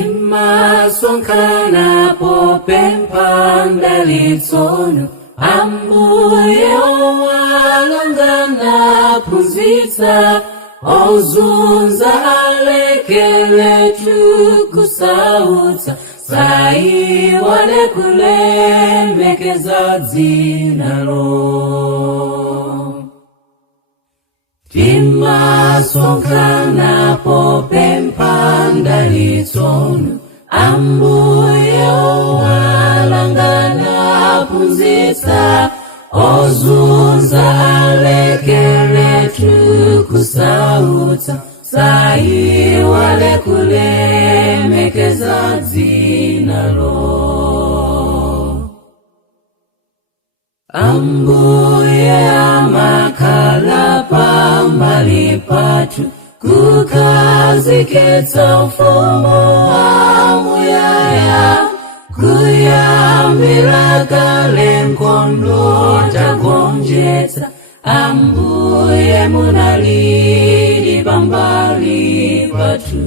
Timasonkhana popempha mdalitso Ambuye owalangana phunzitsa ozunza alekele tukusautsa saiwale kulemekeza dzinalo. Timasonkhana popempha mdalitso Ambuye owalangana phunzitsa ozunza alekele tukusautsa saiwale kulemekeza dzinalo. Ambuye amakhala pambali pathu kukhazikitsa ufumu wamuyaya kuyambira kale nkhondo tagonjetsa Ambuye munalidi pambali pathu.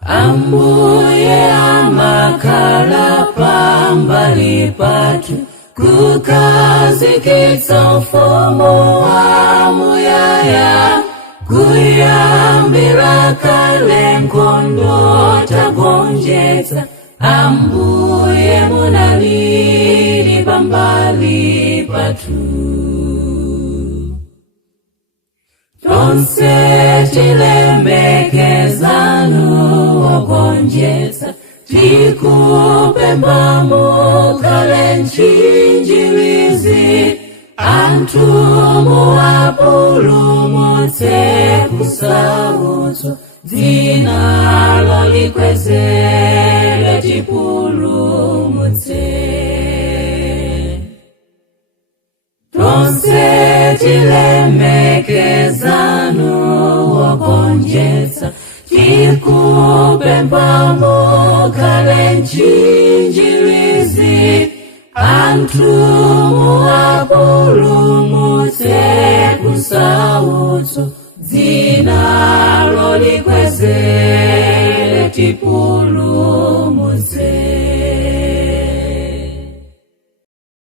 Ambuye amakhala pambali pathu kukhazikitsa ufumu wamuyaya kuyambira kale nkhondo tagonjetsa Ambuye munalidi pambali pathu. Tonse tilemekezanu ogonjetsa tikupempha mukhale nchinjirizi anthu muwapulumutse kusautso dzinalo likwezere tipulumutse. Tonse tilemekezanu ogonjetsa tikupempha mukhale nchinjirizi anthu muwapulumutse kusautso dzinalo likwezere